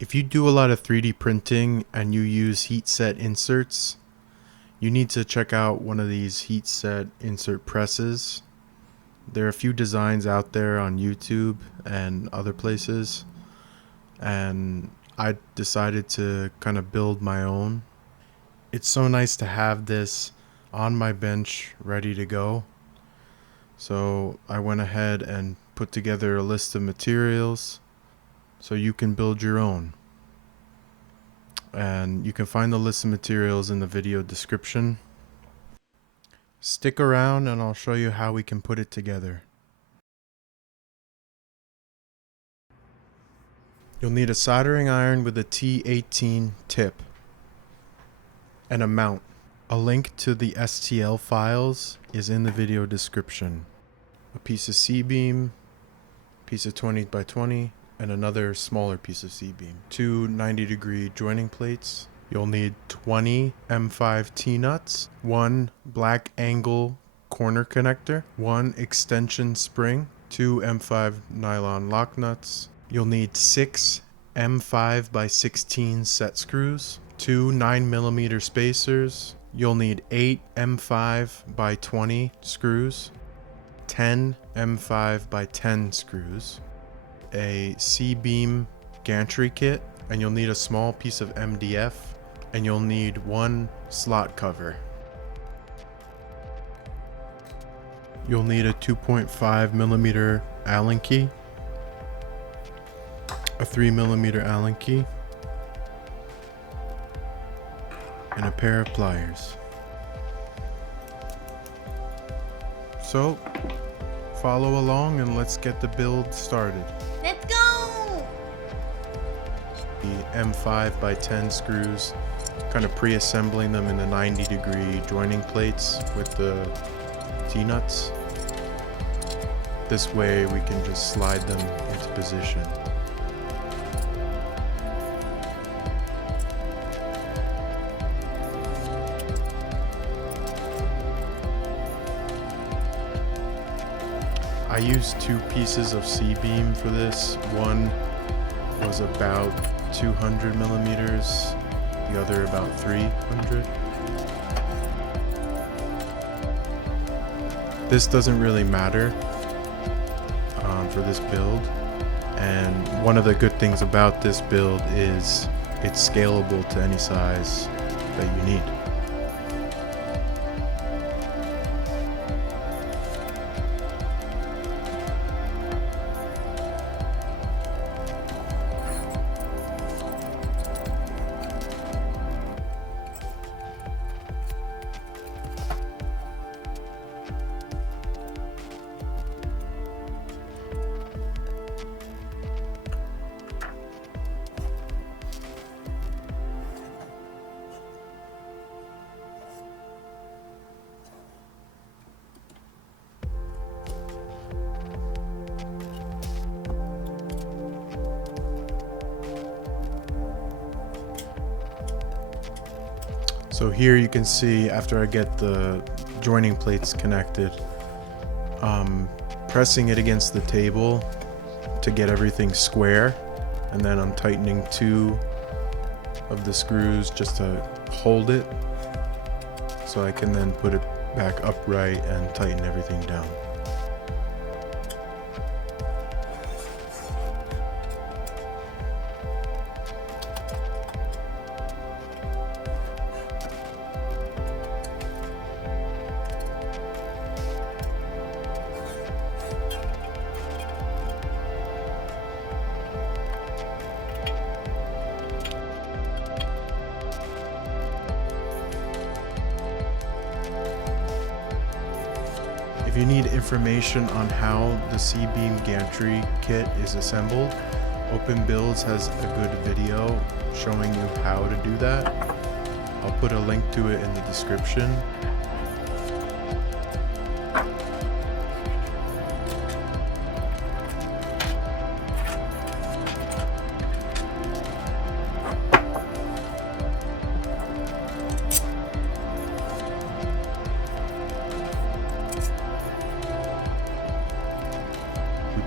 If you do a lot of 3D printing and you use heat set inserts, you need to check out one of these heat set insert presses. There are a few designs out there on YouTube and other places, and I decided to kind of build my own. It's so nice to have this on my bench ready to go. So I went ahead and put together a list of materials so you can build your own. And you can find the list of materials in the video description. Stick around and I'll show you how we can put it together. You'll need a soldering iron with a T18 tip and a mount. A link to the STL files is in the video description. A piece of C-Beam, piece of 20 by 20, and another smaller piece of C-Beam. 2 90-degree joining plates. You'll need 20 M5 T-nuts, 1 black angle corner connector, 1 extension spring, 2 M5 nylon lock nuts. You'll need 6 M5 by 16 set screws, 2 9mm spacers. You'll need 8 M5 by 20 screws, 10 M5 by 10 screws, a C-Beam Gantry Kit, and you'll need a small piece of MDF, and you'll need 1 slot cover. You'll need a 2.5mm Allen key, a 3mm Allen key, and a pair of pliers. So, follow along and let's get the build started. Let's go! The M5 by 10 screws, kind of pre-assembling them in the 90-degree joining plates with the T-nuts. This way we can just slide them into position. I used 2 pieces of C-Beam for this. One was about 200 millimeters, the other about 300. This doesn't really matter for this build, and one of the good things about this build is it's scalable to any size that you need. So here you can see, after I get the joining plates connected, pressing it against the table to get everything square, and then I'm tightening 2 of the screws just to hold it so I can then put it back upright and tighten everything down. If you need information on how the C-Beam Gantry Kit is assembled, Openbuilds has a good video showing you how to do that. I'll put a link to it in the description.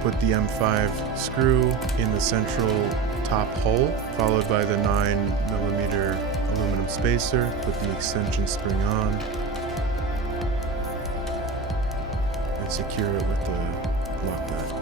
put the the M5 screw in the central top hole, followed by the 9mm aluminum spacer. Put the extension spring on and secure it with the lock nut.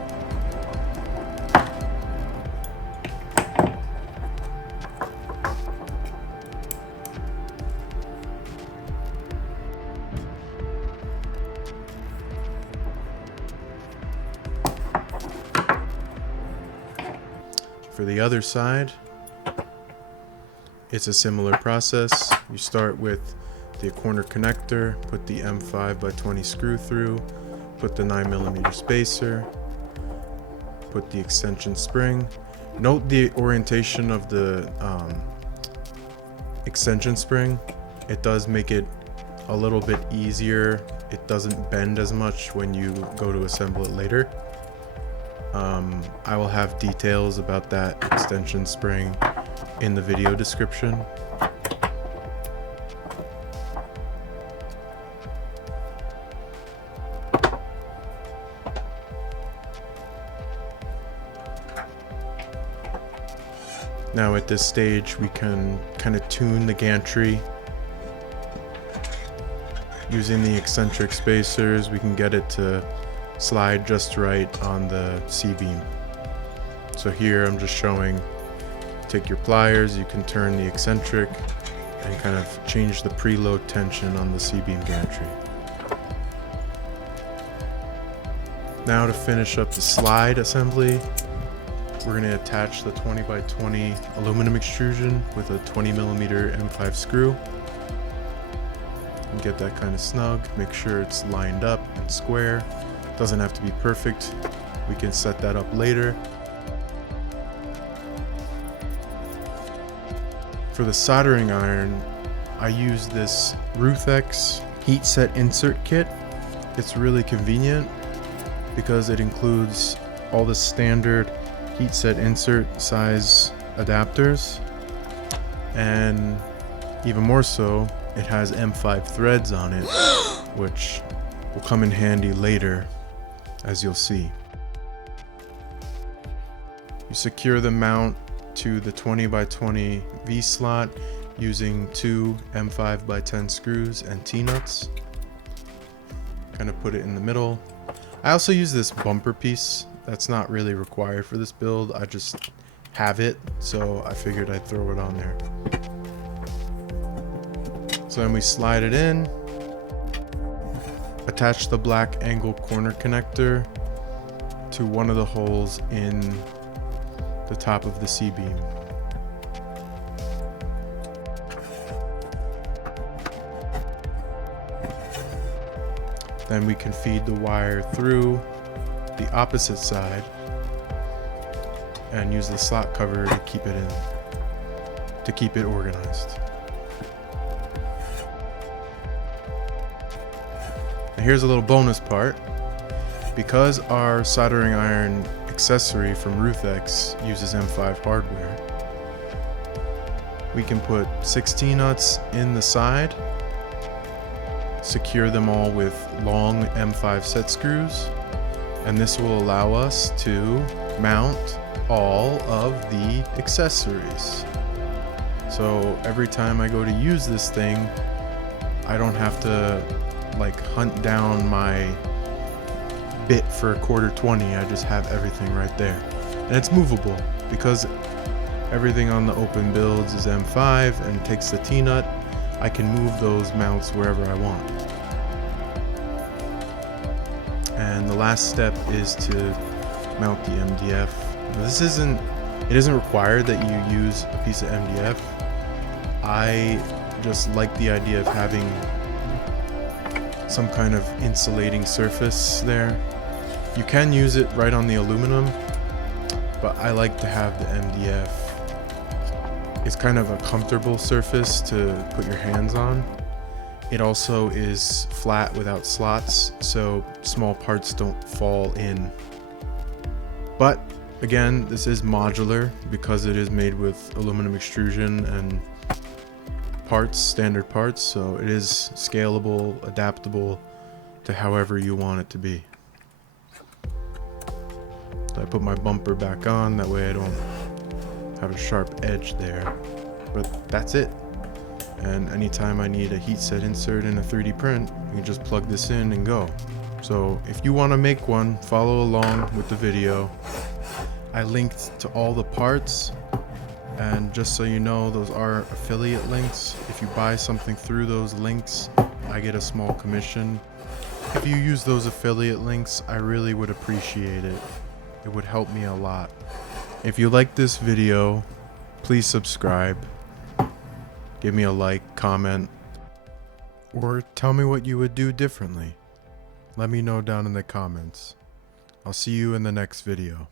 For the other side, it's a similar process. You start with the corner connector, put the M5x20 screw through, put the 9mm spacer, put the extension spring. Note the orientation of the extension spring. It does make it a little bit easier. It doesn't bend as much when you go to assemble it later. I will have details about that extension spring in the video description. Now at this stage we can kind of tune the gantry. Using the eccentric spacers, we can get it to slide just right on the C-beam. So here I'm just showing, take your pliers, you can turn the eccentric and kind of change the preload tension on the C-beam gantry. Now to finish up the slide assembly, we're going to attach the 20x20 aluminum extrusion with a 20mm M5 screw. And get that kind of snug, make sure it's lined up and square. Doesn't have to be perfect. We can set that up later. For the soldering iron, I use this Ruthex heat set insert kit. It's really convenient because it includes all the standard heat set insert size adapters, and even more so, it has M5 threads on it, which will come in handy later, as you'll see. You secure the mount to the 20x20 V-slot using two M5x10 screws and T-nuts. Kind of put it in the middle. I also use this bumper piece. That's not really required for this build. I just have it, so I figured I'd throw it on there. So then we slide it in. Attach the black angle corner connector to one of the holes in the top of the C-beam. Then we can feed the wire through the opposite side and use the slot cover to keep it in, to keep it organized. And here's a little bonus part. Because our soldering iron accessory from Ruthex uses M5 hardware, we can put 16 nuts in the side, secure them all with long M5 set screws, and this will allow us to mount all of the accessories. So every time I go to use this thing, I don't have to like hunt down my bit for a quarter 20. I just have everything right there, and it's movable because everything on the Openbuilds is M5 and takes the T-nut. I can move those mounts wherever I want. And the last step is to mount the MDF. It isn't required that you use a piece of MDF. I just like the idea of having some kind of insulating surface there. You can use it right on the aluminum, but I like to have the MDF. It's kind of a comfortable surface to put your hands on. It also is flat without slots, so small parts don't fall in. But again, this is modular because it is made with aluminum extrusion and parts, standard parts, so it is scalable, adaptable to however you want it to be. So I put my bumper back on, that way I don't have a sharp edge there. But that's it. And anytime I need a heat set insert in a 3D print, you just plug this in and go. So if you want to make one, follow along with the video. I linked to all the parts, and just so you know, those are affiliate links. If you buy something through those links, I get a small commission. If you use those affiliate links, I really would appreciate it. It would help me a lot. If you like this video, please subscribe. Give me a like, comment, or tell me what you would do differently. Let me know down in the comments. I'll see you in the next video.